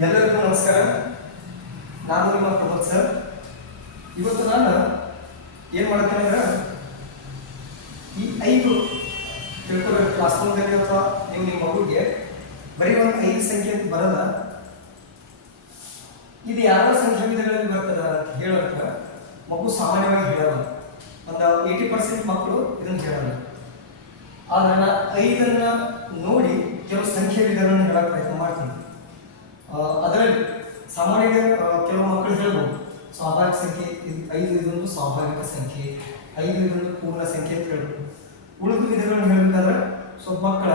ಎಲ್ಲರಿಗೂ ನಮಸ್ಕಾರ. ನಾನು ನಿಮ್ಮ ಪ್ರಮೋದ್ ಸರ್. ಇವತ್ತು ನಾನು ಏನು ಮಾಡ್ತೇನೆ ಅಂದ್ರೆ ಈ 5 ತಿಳ್ಕೊಬೇಕು ಕ್ಲಾಸ್ ರೂಮ್ದಲ್ಲಿ ಅಥವಾ ನೀವು ನಿಮ್ಮ ಮಗುಗೆ ಬರೀ ಒಂದು 5 ಸಂಖ್ಯೆ ಅಂತ ಬರಲ್ಲ. ಇದು ಯಾವ ಸಂಖ್ಯಾ ವಿಧಗಳಲ್ಲಿ ಬರ್ತದ ಅಂತ ಹೇಳೋಕೆ ಮಗು ಸಾಮಾನ್ಯವಾಗಿ ಹೇಳಲ್ಲ. ಒಂದು 80% ಮಕ್ಕಳು ಇದನ್ನು ಹೇಳಲ್ಲ. ಆದ್ರೆ ನಾನು 5ಅನ್ನ ನೋಡಿ ಕೆಲವು ಸಂಖ್ಯಾ ವಿಧಗಳನ್ನು ಹೇಳಕ್ಕೆ ಪ್ರಯತ್ನ ಮಾಡ್ತೀನಿ. ಅದರಲ್ಲಿ ಸಾಮಾನ್ಯ ಕೆಲವು ಮಕ್ಕಳು ಹೇಳ್ಬೋದು ಸ್ವಾಭಾವಿಕ ಸಂಖ್ಯೆ 5 ಇದೊಂದು ಸ್ವಾಭಾವಿಕ ಸಂಖ್ಯೆ, 5 ಇದೊಂದು ಪೂರ್ಣ ಸಂಖ್ಯೆ ಅಂತ ಹೇಳ್ಬೋದು. ಉಳಿದ ವಿಧಗಳನ್ನು ಹೇಳಬೇಕಾದ್ರೆ ಸ್ವಲ್ಪ ಮಕ್ಕಳ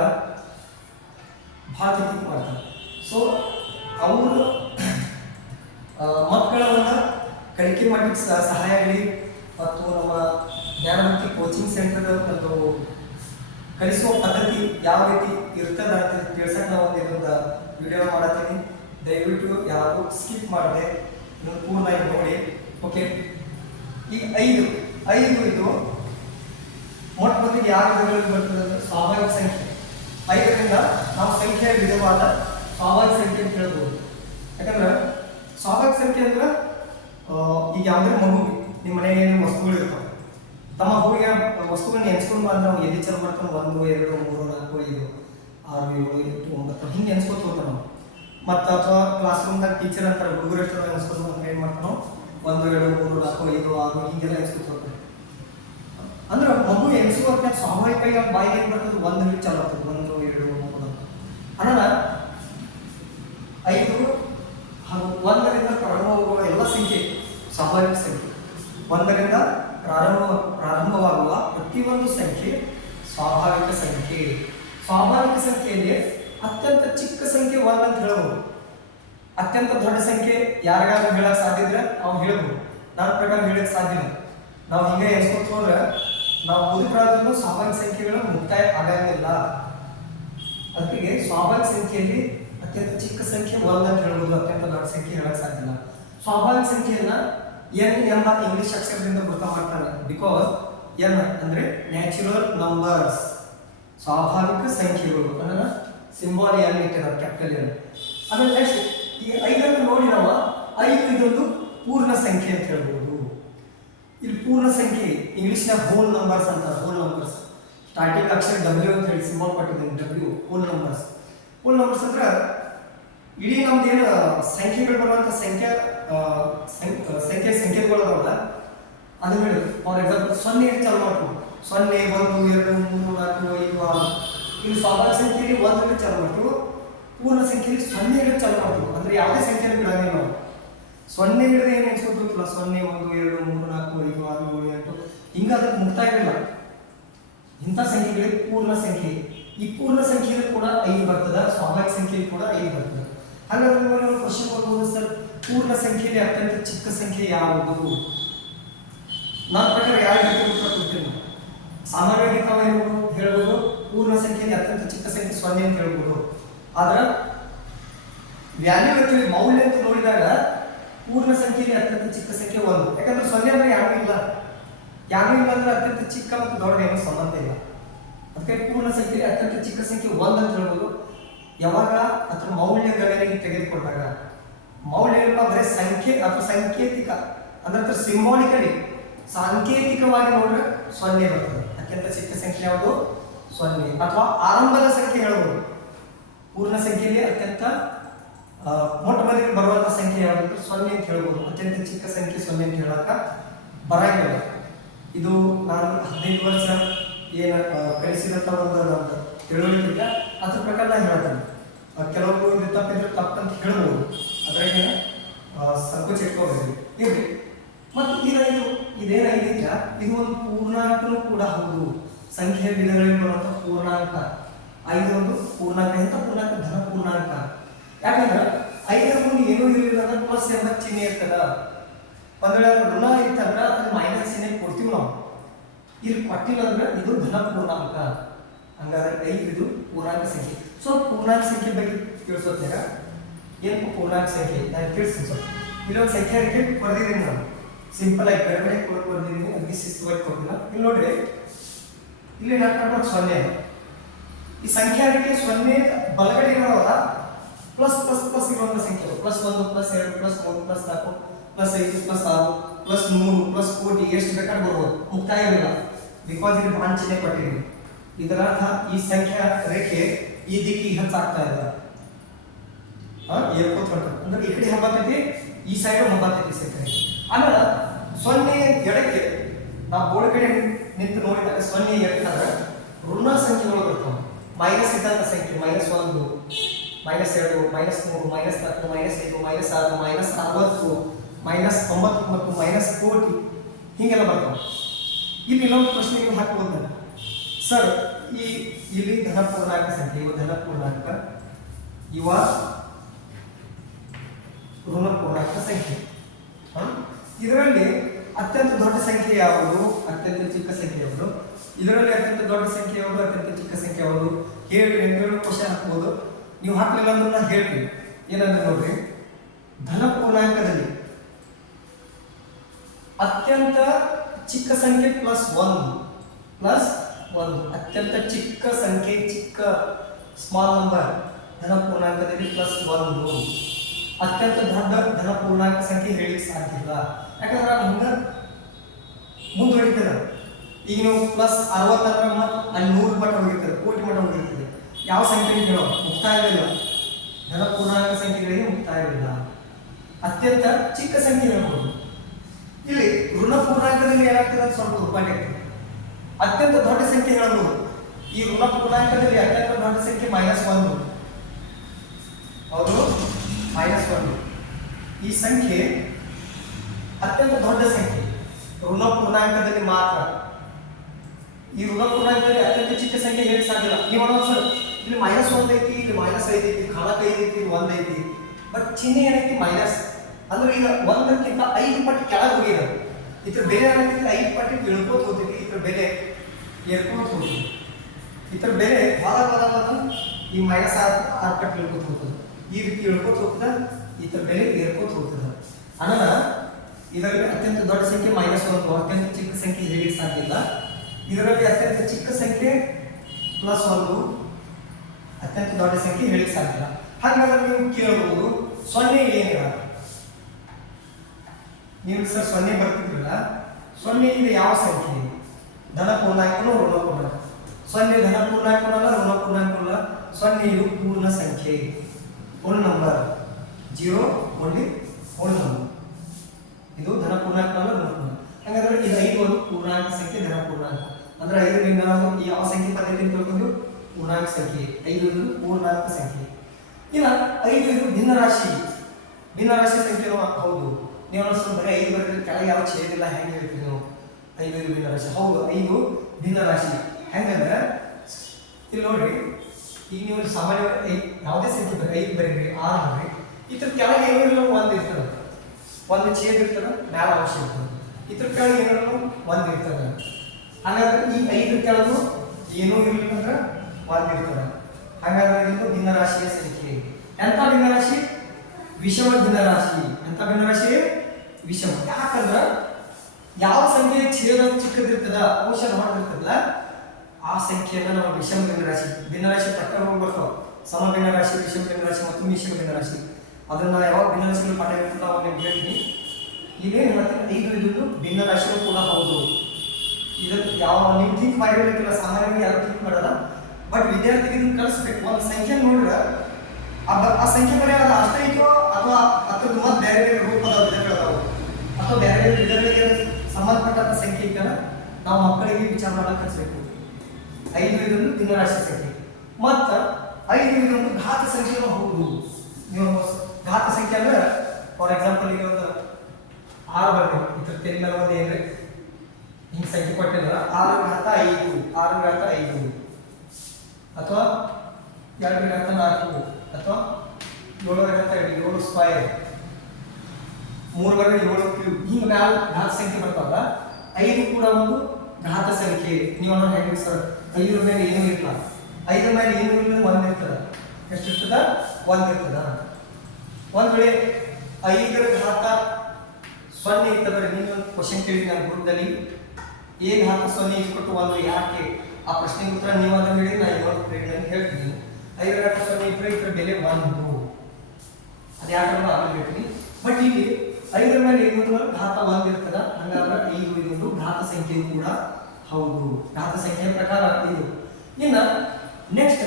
ಭಾಳ ತಿಳ್ಕೊಂಡು ಮಾಡ್ತಾರೆ. ಸೊ ಅವರು ಮಕ್ಕಳ ಒಂದು ಕಲಿಕೆ ಮಾಡಲಿಕ್ಕೆ ಸಹಾಯ ಆಗಲಿ ಮತ್ತು ನಮ್ಮ ಜ್ಞಾನಮುಖಿ ಕೋಚಿಂಗ್ ಸೆಂಟರ್ ಒಂದು ಕಲಿಸುವ ಪದ್ಧತಿ ಯಾವ ರೀತಿ ಇರ್ತದ ಅಂತ ತಿಳ್ಸಕ್ಕೆ ನಾವು ಇದೊಂದು ವಿಡಿಯೋ ಮಾಡತ್ತೀನಿ. ದಯವಿಟ್ಟು ಯಾರು ಸ್ಕಿಪ್ ಮಾಡದೆ ಇದನ್ನು ಪೂರ್ಣವಾಗಿ ನೋಡಿ. ಓಕೆ, ಈಗ 5 ಇದು ಮೊಟ್ಟ ಮೊದಲಿಗೆ ಯಾವ ವಿಧಗಳಲ್ಲಿ ಬರ್ತದೆ ಅಂದರೆ ಸ್ವಾಭಾವಿಕ ಸಂಖ್ಯೆ. 5ರಿಂದ ನಾವು ಸಂಖ್ಯೆಯ ವಿಧವಾದ ಸ್ವಾಭಾವಿಕ ಸಂಖ್ಯೆ ಅಂತ ಹೇಳ್ಬೋದು. ಯಾಕಂದ್ರೆ ಸ್ವಾಭಾವಿಕ ಸಂಖ್ಯೆ ಅಂದ್ರೆ ಈಗ ಯಾವುದೇ ಮಗು ನಿಮ್ಮ ಮನೆಗೆ ಏನು ವಸ್ತುಗಳು ಇರ್ತಾವೆ, ತಮ್ಮ ಮಗುವಿಗೆ ವಸ್ತುಗಳನ್ನ ಎನ್ಸ್ಕೊಂಡು ಬಂದು ನಾವು ಎಲ್ಲಿ ಚಲ ಮಾಡ್ತಾನೆ 1 2 3 4 5 6 7 8 9 ಹಿಂಗೆ ಎನ್ಸ್ಕೊತ ಹೋಗ್ತಾನೆ ನಾವು. ಮತ್ತು ಅಥವಾ ಕ್ಲಾಸ್ ರೂಮ್ದಾಗ ಟೀಚರ್ ಅಂತಾರೆ ಹುಡುಗರು ಎಷ್ಟು ಎನ್ಸ್ಕೊಂಡು ಬಂದು ಏನು ಮಾಡ್ತಾನೋ 1 2 3 4 5 6 ಹೀಗೆಲ್ಲ ಎನ್ಸ್ಕೊತ ಹೋಗ್ತಾರೆ. ಅಂದ್ರೆ ಮಗು ಎನ್ಸುವಾಗ ಸ್ವಾಭಾವಿಕವಾಗಿ ಬಾಯಿಗೆ ಏನು ಬರ್ತದೆ 1 ಚಾಲು ಆಗ್ತದೆ 1 2 3 ಅನ್ನೋಣ 5 ಹಾಗೂ 1ರಿಂದ ಪ್ರಾರಂಭವಾಗುವ ಎಲ್ಲ ಸಂಖ್ಯೆ ಸ್ವಾಭಾವಿಕ ಸಂಖ್ಯೆ. 1ರಿಂದ ಪ್ರಾರಂಭವಾಗುವ ಪ್ರತಿಯೊಂದು ಸಂಖ್ಯೆ ಸ್ವಾಭಾವಿಕ ಸಂಖ್ಯೆ. ಸ್ವಾಭಾವಿಕ ಸಂಖ್ಯೆಯಲ್ಲಿ ಅತ್ಯಂತ ಚಿಕ್ಕ ಸಂಖ್ಯೆ 1 ಅಂತ ಹೇಳ್ಬೋದು. ಅತ್ಯಂತ ದೊಡ್ಡ ಸಂಖ್ಯೆ ಯಾರಿಗಾದ್ರೂ ಹೇಳಕ್ ಸಾಧ್ಯ ಇದ್ರೆ ನಾವು ಹೇಳ್ಬೋದು. ನನ್ನ ಪ್ರಕಾರ ಹೇಳಕ್ ಸಾಧ್ಯ ಇಲ್ಲ. ನಾವು ಹಿಂಗೆ ಎನ್ಸ್ಕೊತ ಹೋದ್ರೆ ನಾವು ಓದಿಕೊಳ್ಳೋದ್ರೂ ಸ್ವಾಭಾವಿಕ ಸಂಖ್ಯೆಗಳು ಮುಕ್ತಾಯ ಆಗಂಗಿಲ್ಲ. ಅದಕ್ಕೆ ಸ್ವಾಭಾವಿಕ ಸಂಖ್ಯೆಯಲ್ಲಿ ಅತ್ಯಂತ ಚಿಕ್ಕ ಸಂಖ್ಯೆ 1 ಅಂತ ಹೇಳ್ಬೋದು, ಅತ್ಯಂತ ದೊಡ್ಡ ಸಂಖ್ಯೆ ಹೇಳಕ್ ಸಾಧ್ಯ ಇಲ್ಲ. ಸ್ವಾಭಾವಿಕ ಸಂಖ್ಯೆಯನ್ನ ಎನ್ ಎಂಬ ಇಂಗ್ಲಿಷ್ ಅಕ್ಷರದಿಂದ ಗುರುತ ಮಾಡ್ತಾರೆ. ಬಿಕಾಸ್ ಎನ್ ಅಂದ್ರೆ ನ್ಯಾಚುರಲ್ ನಂಬರ್ಸ್, ಸ್ವಾಭಾವಿಕ ಸಂಖ್ಯೆಗಳು ಅನ್ನೋಣ ಸಿಂಬಾಲ್ ಎನ್ ಇಟ್ಟಿದ್ದಾರೆ, ಕ್ಯಾಪಿಟಲ್ ಎನ್. ಆಮೇಲೆ ನೆಕ್ಸ್ಟ್ ಈ 5ಅನ್ನು ನೋಡಿ ನಾವು 5 ಇದೊಂದು ಪೂರ್ಣ ಸಂಖ್ಯೆ ಅಂತ ಹೇಳ್ಬೋದು. ಇಲ್ಲಿ ಪೂರ್ಣ ಸಂಖ್ಯೆ ಇಂಗ್ಲಿಷ್ನ ಹೋಲ್ ನಂಬರ್ಸ್ ಅಂತ. ಹೋಲ್ ನಂಬರ್ಸ್ ಸ್ಟಾರ್ಟಿಂಗ್ ಅಕ್ಷರ ಡಬ್ಲ್ಯೂ ಅಂತ ಹೇಳಿ ಸಿಂಬಾಲ್ ಕೊಟ್ಟಿದ್ದೀನಿ, W hole numbers. Hole numbers ಅಂದ್ರೆ ಇಡೀ ನಮ್ದು ಏನು ಸಂಖ್ಯೆಗಳು ಬರುವಂಥ ಸಂಖ್ಯೆಗಳು ಅದಾವಲ್ಲ ಅದನ್ನ ಹೇಳಿ. ಫಾರ್ ಎಕ್ಸಾಂಪಲ್ 0 ಚಾಲು ಮಾಡ್ತೀವಿ, 0 1 2 3 4 5 6. ಇಲ್ಲಿ ಸ್ವಾಭಾವಿಕ ಸಂಖ್ಯೆಯಲ್ಲಿ 1 ಚಾಲು ಮಾಡ್ತೀವಿ, ಪೂರ್ಣ ಸಂಖ್ಯೆಯಲ್ಲಿ 0 ಚಾಲು ಮಾಡ್ತೀವಿ. ಅಂದ್ರೆ ಯಾವುದೇ ಸಂಖ್ಯೆಯನ್ನು ಬಿಡಂಗಿಲ್ಲ ನಾವು. 0 ಹಿಡಿದ್ರೆ ಏನು ಎನ್ಸ್ಕೊತಿಲ್ಲ, 0 1 2 3 4 5 6 7 8 ಹಿಂಗೆ ಅದಕ್ಕೆ ಮುಕ್ತಾಯ ಇಲ್ಲ. ಇಂಥ ಸಂಖ್ಯೆಗಳಿಗೆ ಪೂರ್ಣ ಸಂಖ್ಯೆ. ಈ ಪೂರ್ಣ ಸಂಖ್ಯೆಯಲ್ಲಿ ಕೂಡ 5 ಬರ್ತದ, ಸ್ವಾಭಾವಿಕ ಸಂಖ್ಯೆಯಲ್ಲಿ ಕೂಡ 5 ಬರ್ತದೆ. ಹಾಗಾದ್ರೆ ನೀವು ಕ್ವಶನ್ ಮಾಡ್ಬೋದು, ಸರ್ ಪೂರ್ಣ ಸಂಖ್ಯೆಯಲ್ಲಿ ಅತ್ಯಂತ ಚಿಕ್ಕ ಸಂಖ್ಯೆ ಯಾವುದು? ನನ್ನ ಪ್ರಕಾರ ಯಾವ ರೀತಿ ಉತ್ತರ ಕೊಡ್ತೀನಿ. ಸಾಮಾನ್ಯವಾಗಿ ನಾವು ಏನು ಹೇಳ್ಬೋದು, ಪೂರ್ಣ ಸಂಖ್ಯೆಯಲ್ಲಿ ಅತ್ಯಂತ ಚಿಕ್ಕ ಸಂಖ್ಯೆ 0 ಅಂತ ಹೇಳ್ಬೋದು. ಆದ್ರೆ ವ್ಯಾಲ್ಯೂ ಅಂತ ಮೌಲ್ಯ ಅಂತ ನೋಡಿದಾಗ ಪೂರ್ಣ ಸಂಖ್ಯೆಯಲ್ಲಿ ಅತ್ಯಂತ ಚಿಕ್ಕ ಸಂಖ್ಯೆ 1. ಯಾಕಂದ್ರೆ 0 ಅಂದ್ರೆ ಯಾರು ಇಲ್ಲ ಅಂದ್ರೆ ಅತ್ಯಂತ ಚಿಕ್ಕ ಮತ್ತು ದೊಡ್ಡ ಏನೂ ಸಂಬಂಧ ಇಲ್ಲ. ಅದಕ್ಕೆ ಪೂರ್ಣ ಸಂಖ್ಯೆಯಲ್ಲಿ ಅತ್ಯಂತ ಚಿಕ್ಕ ಸಂಖ್ಯೆ 1 ಅಂತ ಹೇಳ್ಬೋದು. ಯಾವಾಗ ಅಥವಾ ಮೌಲ್ಯ ಗಣನೆಗೆ ತೆಗೆದುಕೊಂಡಾಗ ಮೌಲ್ಯ ಬರೀ ಸಂಖ್ಯೆ ಅಥವಾ ಸಾಂಕೇತಿಕ ಅಂದ್ರೆ ಸಿಂಬಾಲಿಕಲಿ ಸಾಂಕೇತಿಕವಾಗಿ ನೋಡ್ರೆ 0 ಬರ್ತದೆ. ಅತ್ಯಂತ ಚಿಕ್ಕ ಸಂಖ್ಯೆ ಯಾವುದು? 0. ಅಥವಾ ಆರಂಭದ ಸಂಖ್ಯೆ ಹೇಳ್ಬೋದು. ಪೂರ್ಣ ಸಂಖ್ಯೆಯಲ್ಲಿ ಅತ್ಯಂತ ಮೊಟ್ಟ ಮೊದಲಿಗೆ ಬರುವಂಥ ಸಂಖ್ಯೆ ಯಾವುದು? 0 ಅಂತ ಹೇಳ್ಬೋದು. ಅತ್ಯಂತ ಚಿಕ್ಕ ಸಂಖ್ಯೆ 0 ಅಂತ ಹೇಳಕ ಬರಂಗಿಲ್ಲ. ಇದು ನಾನು 15 ವರ್ಷ ಏನು ಕಲಿಸಿದಂಥ ಒಂದು ನಮ್ದು ತಿಳುವಳಿಕೆ ಅದ್ರ ಪ್ರಕಾರ ನಾನು ಹೇಳ್ತೇನೆ. ಕೆಲವೊಬ್ರು ಇದು ತಪ್ಪಿದ್ರೆ ತಪ್ಪಂತ ಹೇಳ್ಬೋದು, ಅದ್ರಾಗ ಸಂಕೋಚ ಇಟ್ಕೋಬೇಕು ಇರ್ರಿ. ಮತ್ತು ಇದೇನಾಗಿದ್ದ ಇದು ಒಂದು ಪೂರ್ಣಾಂಕನೂ ಕೂಡ ಹೌದು. ಸಂಖ್ಯೆಯ ವಿಧಗಳಲ್ಲಿ ಬರುವಂಥ ಪೂರ್ಣಾಂಕ 5 ಒಂದು ಪೂರ್ಣಾಂಕ. ಎಂಥ ಪೂರ್ಣಾಂಕ? ಧನ ಪೂರ್ಣಾಂಕ. ಯಾಕಂದ್ರೆ 5ರ ಮುಂದೆ ಏನೂ ಇರಲಿಲ್ಲ ಅಂದ್ರೆ ಪ್ಲಸ್ ಎಂಬ ಚಿಹ್ನೆ ಇರ್ತದ. ಒಂದ್ ವೇಳೆ ಋಣ ಇತ್ತಂದ್ರೆ ಅದು ಮೈನಸ್ ಚಿಹ್ನೆ ಕೊಡ್ತೀವಿ ನಾವು. ಇಲ್ಲಿ ಕೊಟ್ಟಿಲ್ಲ ಅಂದ್ರೆ ಇದು ಧನ ಪೂರ್ಣಾಂಕ. ಹಂಗಾದ್ರೆ 5 ಇದು ಪೂರ್ಣಾಂಕ ಸಂಖ್ಯೆ. ಸೊ ಪೂರ್ಣಾಂಕ ಸಂಖ್ಯೆ ಬಗ್ಗೆ ತಿಳಿಸೋದ್ನಾಗ ಏನು ಪೂರ್ಣಾಂಕ ಸಂಖ್ಯೆ ನಾನು ತಿಳಿಸ್ತೀನಿ. ಸ್ವಲ್ಪ ಇಲ್ಲೊಂದು ಸಂಖ್ಯೆ ರೇಖೆ ಕೊಡ್ದಿದ್ದೀನಿ ನಾನು, ಸಿಂಪಲ್ ಆಗಿ ಬೇರೆ ಕಡೆ ಕೊಡ್ದಿದ್ದೀನಿ, ಅದಕ್ಕೆ ಶಿಸ್ತವಾಗಿ ಕೊಡ್ದಿಲ್ಲ. ಇಲ್ಲಿ ನೋಡ್ರಿ, ಇಲ್ಲಿ ನಾನು 0 ಈ ಸಂಖ್ಯಾ ರೇಖೆ 0 ಬಲಗಡೆ ಇರೋದ ಪ್ಲಸ್ ಪ್ಲಸ್ ಪ್ಲಸ್ ಸಿಗುವಂಥ ಸಂಖ್ಯೆ +1 +2 +3 +4 +5 +6 +100 +ಕೋಟಿ ಎಷ್ಟು ಬೇಕಾದ್ರೂ ಬರ್ಬೋದು, ಮುಕ್ತಾಯವಿಲ್ಲ. ಬಿಕಾಸ್ ಇಲ್ಲಿ ಬಾಂಡ್ ಚಿಹ್ನೆ ಕೊಟ್ಟಿದ್ದೀವಿ. ಇದರ ಅರ್ಥ ಈ ಸಂಖ್ಯಾ ರೇಖೆ ಈ ದಿಕ್ಕಿಗೆ ಹೆಚ್ಚಾಗ್ತಾ ಇದೆ, ಏರ್ಕೋತ ಹೊಂಟದ. ಅಂದ್ರೆ ಈ ಕಡೆ ಹಬ್ಬತೈತಿ, ಈ ಸೈಡ್ ಹಬ್ಬತೈತಿ ಸಂಖ್ಯೆ. ಆಮೇಲೆ 0 ಎಡಕ್ಕೆ ನಾವು ಬೋರ್ಡ್ ಕಡೆ ನಿಂತು ನೋಡಿದಾಗ 0 ಎಡಕ್ಕಾದ್ರೆ ಋಣ ಸಂಖ್ಯೆಗಳು ಬರ್ತಾವೆ. ಮೈನಸ್ ಇದ್ದಂಥ ಸಂಖ್ಯೆ -1 -2 -3 -4 -5 -6 -60 -90 ಮತ್ತು -ಕೋಟಿ ಹೀಗೆಲ್ಲ ಬರ್ತಾವೆ. ಇಲ್ಲಿ ಇನ್ನೊಂದು ಪ್ರಶ್ನೆ ನೀವು ಹಾಕ್ಬೋದು, ಸರ್ ಇಲ್ಲಿ ಧನ ಪೂರ್ಣಾಂಕ ಸಂಖ್ಯೆ, ಇವ ಧನ ಪೂರ್ಣಾಂಕ, ಇವ ಋಣ ಪೂರ್ಣಾಂಕ ಸಂಖ್ಯೆ. ಇದರಲ್ಲಿ ಅತ್ಯಂತ ದೊಡ್ಡ ಸಂಖ್ಯೆ ಯಾವುದು, ಅತ್ಯಂತ ಚಿಕ್ಕ ಸಂಖ್ಯೆ ಯಾವುದು, ಇದರಲ್ಲಿ ಅತ್ಯಂತ ದೊಡ್ಡ ಸಂಖ್ಯೆ ಯಾವುದು, ಅತ್ಯಂತ ಚಿಕ್ಕ ಸಂಖ್ಯೆ ಯಾವುದು ಹೇಳಿ ಎಂಟು ಕ್ವಶನ್ ಹಾಕ್ಬೋದು. ನೀವು ಹಾಕ್ಲಿಲ್ಲ ಅಂದ್ರೆ ನಾನು ಹೇಳ್ತೀನಿ. ಏನಂದ್ರೆ ನೋಡ್ರಿ, ಧನ ಪೂರ್ಣಾಂಕದಲ್ಲಿ ಅತ್ಯಂತ ಚಿಕ್ಕ ಸಂಖ್ಯೆ +1 ಅತ್ಯಂತ ಚಿಕ್ಕ ಸಂಖ್ಯೆ, ಚಿಕ್ಕ ಸ್ಮಾಲ್ ನಂಬರ್ ಧನ ಪೂರ್ಣಾಂಕದಲ್ಲಿ +1. ಅತ್ಯಂತ ದೊಡ್ಡ ಧನ ಪೂರ್ಣಾಂಕ ಸಂಖ್ಯೆ ಹೇಳಿಕ್ಕೆ ಸಾಧ್ಯ ಇಲ್ಲ, ಯಾಕಂದ್ರೆ ಹಂಗೆ ಮುಂದುವರಿತದೆ. ಈಗ ನೀವು +60 ಅಂದ್ರೆ ಮತ್ತೆ ಅಲ್ಲಿ 100 ಮಟ್ಟ ಹೋಗಿರ್ತದೆ, ಕೋಟಿ ಮಟ್ಟ ಹೋಗಿರ್ತದೆ. ಯಾವ ಸಂಖ್ಯೆ ಹೇಳೋ ಮುಕ್ತಾಯವಿಲ್ಲ, ಧನ ಪೂರ್ಣಾಂಕ ಸಂಖ್ಯೆಗಳಿಗೆ ಮುಕ್ತಾಯವಿಲ್ಲ. ಅತ್ಯಂತ ಚಿಕ್ಕ ಸಂಖ್ಯೆ ಹೇಳ್ಬೋದು. ಇಲ್ಲಿ ಋಣ ಪೂರ್ಣಾಂಕದಲ್ಲಿ ಏನಾಗ್ತದೆ ಅಂತ ಸ್ವಲ್ಪ ರೂಪಾಯಿ ಆಗ್ತದೆ. ಅತ್ಯಂತ ದೊಡ್ಡ ಸಂಖ್ಯೆ ಹೇಳ್ಬೋದು. ಈ ಋಣ ಪೂರ್ಣಾಂಕದಲ್ಲಿ ಅತ್ಯಂತ ದೊಡ್ಡ ಸಂಖ್ಯೆ -1. ಹೌದು, -1. ಈ ಸಂಖ್ಯೆ ಅತ್ಯಂತ ದೊಡ್ಡ ಸಂಖ್ಯೆ ಋಣ ಪೂರ್ಣಾಂಕದಲ್ಲಿ ಮಾತ್ರ. ಈ ಋಣ ಪೂರ್ಣಾಂಕದಲ್ಲಿ ಅತ್ಯಂತ ಚಿಕ್ಕ ಸಂಖ್ಯೆ ಹೇಳಿ ಸಾಧ್ಯ ಇಲ್ಲ. ನೀವು ಅನ್ನೋ ಸರ್ ಇಲ್ಲಿ -1 ಐತಿ, ಇಲ್ಲಿ -5 ಐತಿ, ಕಾಲಕ್ಕೆ 5 ಐತಿ, 1 ಐತಿ, ಬಟ್ ಚಿಹ್ನೆ ಏನೈತಿ ಮೈನಸ್. ಅಂದ್ರೆ ಈಗ 1ಕ್ಕಿಂತ 5 ಪಟ್ಟು ಕೆಳಗೆ ಹೋಗಿದೆ. ಇದ್ರ ಬೆಲೆ ಏನಾಗ್ತೈತಿ, 5 ಪಟ್ಟು ಇಳ್ಕೋತ ಹೋಗ್ತೈತಿ, ಇದ್ರ ಬೆಲೆ ಏರ್ಕೋತ ಹೋಗ್ತೈತಿ. ಇದ್ರ ಬೆಲೆ ಭಾಳ ಈ -6 ಪಟ್ಟು ಇಳ್ಕೋತ ಹೋಗ್ತದೆ. ಈ ರೀತಿ ಇಳ್ಕೋತ ಹೋಗ್ತದೆ, ಇದ್ರ ಬೆಲೆ ಏರ್ಕೋತ ಹೋಗ್ತದೆ. ಅನನ ಇದರಲ್ಲಿ ಅತ್ಯಂತ ದೊಡ್ಡ ಸಂಖ್ಯೆ -1, ಅತ್ಯಂತ ಚಿಕ್ಕ ಸಂಖ್ಯೆ ಹೇಳಿ ಸಾಧ್ಯ ಇಲ್ಲ. ಇದರಲ್ಲಿ ಅತ್ಯಂತ ಚಿಕ್ಕ ಸಂಖ್ಯೆ +1, ಅತ್ಯಂತ ದೊಡ್ಡ ಸಂಖ್ಯೆ ಹೇಳಿ ಸಾಧ್ಯ ಇಲ್ಲ. ಹಾಗಾದ್ರೆ ನೀವು ಕೇಳಬಹುದು 0 ಏನಿಲ್ಲ, ನೀವು ಸರ್ 0 ಬರ್ತಿದ್ರಲ್ಲ, 0 ಇದು ಯಾವ ಸಂಖ್ಯೆ, ಧನ ಪೂರ್ಣಾಂಕನೋ ಋಣ ಪೂರ್ಣಾಂಕ? 0 ಧನ ಪೂರ್ಣಾಂಕನಲ್ಲ, ಋಣ ಪೂರ್ಣಾಂಕನಲ್ಲ. 0 ಇದು ಪೂರ್ಣ ಸಂಖ್ಯೆ, ಪೂರ್ಣ ನಂಬರ್. 0 ಓನ್ಲಿ ಪೂರ್ಣ ನಂಬರ್. ಇದು ಧನ ಪೂರ್ಣಾಂಕ ಅಲ್ಲ, ಋಣ ಪೂರ್ಣಾಂಕ. ಹಾಗಾದ್ರೆ ಇದು 5 ಒಂದು ಪೂರ್ಣಾಂಕ ಸಂಖ್ಯೆ, ಧನ ಪೂರ್ಣಾಂಕ. ಅಂದ್ರೆ 5ರಿಂದ ನಾವು ಈ ಯಾವ ಸಂಖ್ಯೆ ಪದ್ಧತಿ ತಿಳ್ಕೊಂಡು ಪೂರ್ಣಾಂಕ ಸಂಖ್ಯೆ. 5 ಇದು ಪೂರ್ಣಾಂಕ ಸಂಖ್ಯೆ. ಇನ್ನು 5 ಇದು ಭಿನ್ನರಾಶಿ. ಭಿನ್ನರಾಶಿ ಸಂಖ್ಯೆನೂ ಹೌದು. ನೀವು ಅನಿಸ್ತು ಬರೀ 5 ಬರೆದ್ರೆ ಕೆಳಗೆ ಯಾವ ಛೇದಿಲ್ಲ, ಹೆಂಗೆ ಹೇಳ್ತೀವಿ ನೀವು? 5 ಇದು ಭಿನ್ನರಾಶಿ. ಹೌದು, 5 ಭಿನ್ನರಾಶಿ. ಹೆಂಗಂದ್ರೆ ಇಲ್ಲಿ ನೋಡ್ರಿ, ಈಗ ನೀವು ಸಾಮಾನ್ಯವಾಗಿ ಯಾವುದೇ ಸಂಖ್ಯೆ ಬರೀ 5 ಬರೀರಿ, 6 ಬರೀರಿ, ಇದ್ರ ಕೆಳಗೆ ಏನೋ 1 ಇರ್ತದೆ, 1 ಛೇದ ಇರ್ತದೆ, ಮ್ಯಾಲ ಅಂಶ ಇರ್ತದೆ. ಇದ್ರ ಕೆಳಗೆ ಏನೋ 1 ಇರ್ತದೆ. ಹಾಗಾದ್ರೆ ಈ 5 ಕೆಳಗೂ ಏನೂ ಇರಲಿಲ್ಲ ಅಂದ್ರೆ 1 ಇರ್ತದೆ. ಹಾಗಾದ್ರೆ ಇದು ಭಿನ್ನರಾಶಿಯ ಸಂಖ್ಯೆ. ಎಂಥ ಭಿನ್ನರಾಶಿ? ವಿಷಮ ಭಿನ್ನರಾಶಿ. ಎಂಥ ಭಿನ್ನರಾಶಿ? ವಿಷಮ. ಯಾಕಂದ್ರೆ ಯಾವ ಸಂಖ್ಯೆ ಛೇದ ಚಿಕ್ಕದಿರ್ತದ, ಅಂಶ ದೊಡ್ಡದಿರ್ತದಲ್ಲ, ಆ ಸಂಖ್ಯೆಯನ್ನು ನಾವು ವಿಷಮ ಭಿನ್ನರಾಶಿ. ಭಿನ್ನರಾಶಿ ಪ್ರಕಾರಗಳು ಬರ್ತಾವೆ, ಸಮ ಭಿನ್ನರಾಶಿ, ವಿಷಮ ಭಿನ್ನರಾಶಿ ಮತ್ತು ಮಿಶ್ರ ಭಿನ್ನರಾಶಿ. ಅದನ್ನ ಯಾವಾಗ ಭಿನ್ನರಾಶಿಗಳು ಪಾಠ ಇರ್ತದೆ ಅವಾಗ ನೀವು ಹೇಳ್ತೀನಿ. ಇದೇನು ಹೇಳ್ತೀನಿ, 5 ಇದು ಭಿನ್ನರಾಶಿಗಳು ಕೂಡ ಹೌದು. ಇದಕ್ಕೆ ಯಾವ ನೀವು ಥಿಂಕ್ ಮಾಡಿರ್ಲಿಕ್ಕಿಲ್ಲ, ಸಾಮಾನ್ಯವಾಗಿ ಯಾರು ಥಿಂಕ್ ಮಾಡಲ್ಲ. ಬಟ್ ವಿದ್ಯಾರ್ಥಿಗೆ ಇದನ್ನು ಕಲಿಸ್ಬೇಕು. ಒಂದು ಸಂಖ್ಯೆ ನೋಡಿದ್ರೆ ಆ ಸಂಖ್ಯೆ ಬರೀ ಅದು ಅಷ್ಟೇ ಐತೋ ಅಥವಾ ಅದ್ರದ್ದು ಮತ್ತೆ ಬೇರೆ ಬೇರೆ ರೂಪದ ವಿಧಗಳದಾವು ಅಥವಾ ಬೇರೆ ಬೇರೆ ವಿಧಗಳಿಗೆ ಸಂಬಂಧಪಟ್ಟಂಥ ಸಂಖ್ಯೆ ಐತಲ್ಲ, ನಾವು ಮಕ್ಕಳಿಗೆ ವಿಚಾರ ಮಾಡಕ್ಕೆ ಕಲಿಸ್ಬೇಕು. 5 ಇದೊಂದು ಭಿನ್ನರಾಶಿ ಸಂಖ್ಯೆ. ಮತ್ತು 5 ಇದೊಂದು ಘಾತ ಸಂಖ್ಯೆನೂ ಹೌದು. ನೀವು ಘಾತ ಸಂಖ್ಯೆ ಅಂದ್ರೆ ಫಾರ್ ಎಕ್ಸಾಂಪಲ್ ಈಗ ಒಂದು 6 ಬರ್ತೀವಿ, ಇದ್ರ ತೆರಿ ಮೇಲೆ ಒಂದು ಏನ್ರಿ ಹಿಂಗೆ ಸಂಖ್ಯೆ ಕೊಟ್ಟಿಲ್ಲ, 6 ಘಾತ 5, 6 ಘಾತ 5, ಅಥವಾ 2 ಘಾತ 4, ಅಥವಾ 7 ಘಾತ 2, 7 ಸ್ಕ್ವೈರ್, 3 ವರ್ಗ 7 ಕ್ಯೂಬ್, ಹಿಂಗೆ ಮ್ಯಾಲ ಘಾತ ಸಂಖ್ಯೆ ಬರ್ತಾವಲ್ಲ. 5 ಕೂಡ ಒಂದು ಘಾತ ಸಂಖ್ಯೆ. ನೀವು ಅನ್ನೋ ಹೇಳಿ ಸರ್ 5 ಮೇಲೆ ಏನೂ ಇಲ್ಲ, 5 ಮೇಲೆ ಏನೂ ಇಲ್ಲ, 1 ಇರ್ತದೆ. ಎಷ್ಟು ಇರ್ತದ? 1 ಇರ್ತದ. ಒಂದು ವೇಳೆ 5ರ ಘಾತ 0 ಇರ್ತದೆ. ನೀವು ಒಂದು ಕ್ವಶನ್ ಕೇಳಿದ್ರಿ ನನ್ನ ಗ್ರೂಪ್ದಲ್ಲಿ, a ಘಾತ 0 ಇಸ್ಕೊಟ್ಟು 1 ಯಾಕೆ? ಆ ಪ್ರಶ್ನೆಗೆ ಉತ್ತರ ನೀವು ಅದನ್ನು ಹೇಳಿ ನಾನು ಇನ್ನೊಂದು ಪ್ರೇರಣೆಯಲ್ಲಿ ಹೇಳ್ತೀನಿ. 5ರ ಘಾತ 0 ಇದ್ದರೆ ಇದರ ಬೆಲೆ 1. ಯಾಕೆ ಅನ್ನೋದು ಆಮೇಲೆ ಹೇಳ್ತೀನಿ. ಬಟ್ ಇಲ್ಲಿ 5 ಮೇಲೆ 5 ಘಾತ 1 ಇರ್ತದ, ಹಂಗಾದ್ರೆ 5 ಇದೊಂದು ಘಾತ ಸಂಖ್ಯೆಯು ಕೂಡ ಹೌದು. ಘಾತ ಸಂಖ್ಯೆಯ ಪ್ರಕಾರ ಇದು. ಇನ್ನು ನೆಕ್ಸ್ಟ್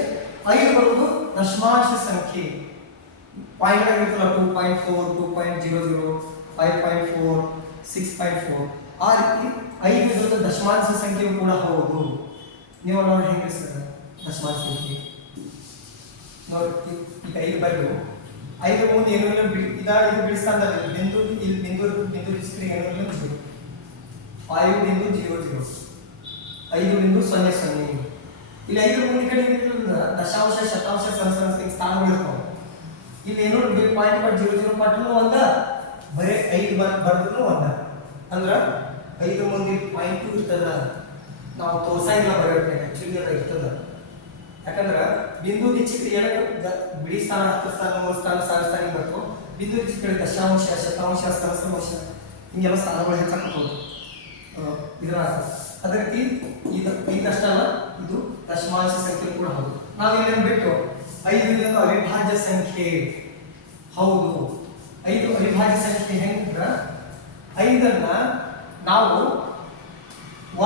5 ಬರುವುದು ದಶಮಾಂಶ ಸಂಖ್ಯೆ. ಪಾಯಿಂಟ್ ಆಗಿರ್ತಲ್ಲ 2.4, 2.00, 5.4, 6.4 ಆ ರೀತಿ 5 ಇದೊಂದು ದಶಮಾಂಶ ಸಂಖ್ಯೆಯು ಕೂಡ ಹೌದು. ನೀವು ನೋಡಿ ಹೆಂಗೆ ಸರ್ ದಶಮಾಂಶ ಸಂಖ್ಯೆ ನೋಡಿ. ಈಗ 5 ಬರಲು 5 ಮುಂದೆ ಏನು ಇದು ಬಿಡಿಸ್ತಾಂದಲ್ಲಿ ಬಿಂದು, ಇಲ್ಲಿ ಬಿಂದು ಬಿಡಿಸಿದ್ರೆ ಏನು 5.00, 5.00. ಇಲ್ಲಿ 5 ಮುಂದೆ ಕಡೆ ದಶಾಂಶ ಶತಾಂಶ ಸಹಸ್ರಾಂಶ ಸ್ಥಾನಗಳು ಇರ್ತಾವೆ. ಇಲ್ಲಿ ಏನು ಪಾಯಿಂಟ್ ಬಟ್ 00 ಪಟ್ಟನು ಒಂದ, ಬರೀ 5 ಬರೆದ್ರು ಒಂದ. ಅಂದ್ರೆ 5 ಮುಂದೆ ಪಾಯಿಂಟ್ ಇರ್ತದ, ನಾವು ತೋರ್ಸಂಗಿಲ್ಲ ಬರೋಕೆ ಆಕ್ಚುಲಿ ಅದು ಇರ್ತದ. ಯಾಕಂದ್ರೆ ಬಿಂದು ದಿಚ್ಚಿಗೆ ಏನಕ್ಕೆ ಬಿಡಿ ಸ್ಥಾನ, ಹತ್ತು ಸ್ಥಾನ, 3 ಸ್ಥಾನ, 1000 ಸ್ಥಾನ ಬರ್ತವೆ. ಬಿಂದು ದಿಚ್ಚಿಗೆ ದಶಾಂಶ ಶತಾಂಶ ಸಹಸ್ರಾಂಶ ಹಿಂಗೆಲ್ಲ ಸ್ಥಾನಗಳು ಹೆಚ್ಚಾಗ್ತವೆ. ಇದರ ಅದೇ ರೀತಿ ಇದಷ್ಟಲ್ಲ, ಇದು ದಶಮಾಂಶ ಸಂಖ್ಯೆ ಕೂಡ ಹೌದು. ನಾವೇನೇನು ಬಿಟ್ಟು 5 ಇದೊಂದು ಅವಿಭಾಜ್ಯ ಸಂಖ್ಯೆ ಹೌದು. 5 ಅವಿಭಾಜ್ಯ ಸಂಖ್ಯೆ ಹೆಂಗಂದ್ರೆ 5ಅನ್ನ ನಾವು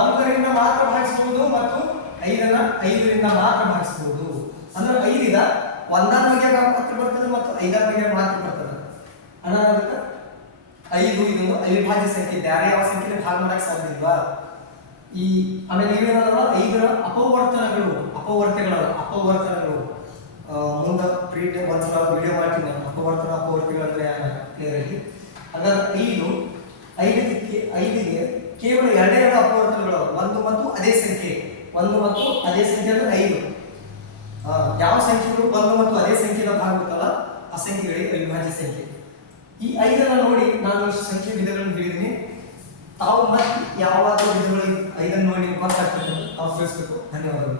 1ರಿಂದ ಮಾತ್ರ ಭಾಗಿಸಬಹುದು ಮತ್ತು 5ಅನ್ನ 5ರಿಂದ ಮಾತ್ರ ಭಾಗಿಸಬಹುದು. ಅಂದ್ರೆ 5 1ರ ಬಗ್ಗೆ ಮಾತ್ರ ಬರ್ತದೆ ಮತ್ತು 5ರ ಬಗ್ಗೆ ಮಾತ್ರ ಬರ್ತದೆ. ಅನ್ನೋದಕ್ಕೆ 5 ಇದೊಂದು ಅವಿಭಾಜ್ಯ ಸಂಖ್ಯೆ. ಬೇರೆ ಯಾವ ಸಂಖ್ಯೆ ಭಾಗ ಮಾಡಕ್ಕೆ ಸಾಧ್ಯ ಇಲ್ವಾ? ಈ ಆಮೇಲೆ ನೀವೇನಲ್ಲ 5ರ ಅಪವರ್ತನಗಳು ಮುಂದೆ ಪ್ರೀಟ್ ಒಂದ್ಸಲ ವಿಡಿಯೋ ಮಾಡ್ತೀನಿ ನಾನು. ಅಪವರ್ತನಗಳು ಅಂದ್ರೆ ಕ್ಲಿಯರ್ ಆಗಿ. ಹಾಗಾದ್ರೆ 5ಗೆ ಕೇವಲ 2 ಅಪವರ್ತನಗಳು, 1 ಮತ್ತು ಅದೇ ಸಂಖ್ಯೆ. 1 ಮತ್ತು ಅದೇ ಸಂಖ್ಯೆ ಅಂದ್ರೆ 5. ಯಾವ ಸಂಖ್ಯೆಗಳು 1 ಮತ್ತು ಅದೇ ಸಂಖ್ಯೆಯ ಭಾಗ ಗೊತ್ತಲ್ಲ ಆ ಸಂಖ್ಯೆಗಳಿಗೆ ಅವಿಭಾಜ್ಯ ಸಂಖ್ಯೆ. ಈ 5ಅನ್ನ ನೋಡಿ ನಾನು ಸಂಖ್ಯೆ ವಿಧಗಳನ್ನು ಹೇಳಿದ್ದೀನಿ. ತಾವು ಮತ್ತೆ ಯಾವಾಗಲೂ ವಿಧಗಳು 5ಅನ್ನು ನೋಡಿ ಗೊತ್ತಾಗ್ತದೆ, ತಾವು ತಿಳಿಸ್ಬೇಕು. ಧನ್ಯವಾದಗಳು.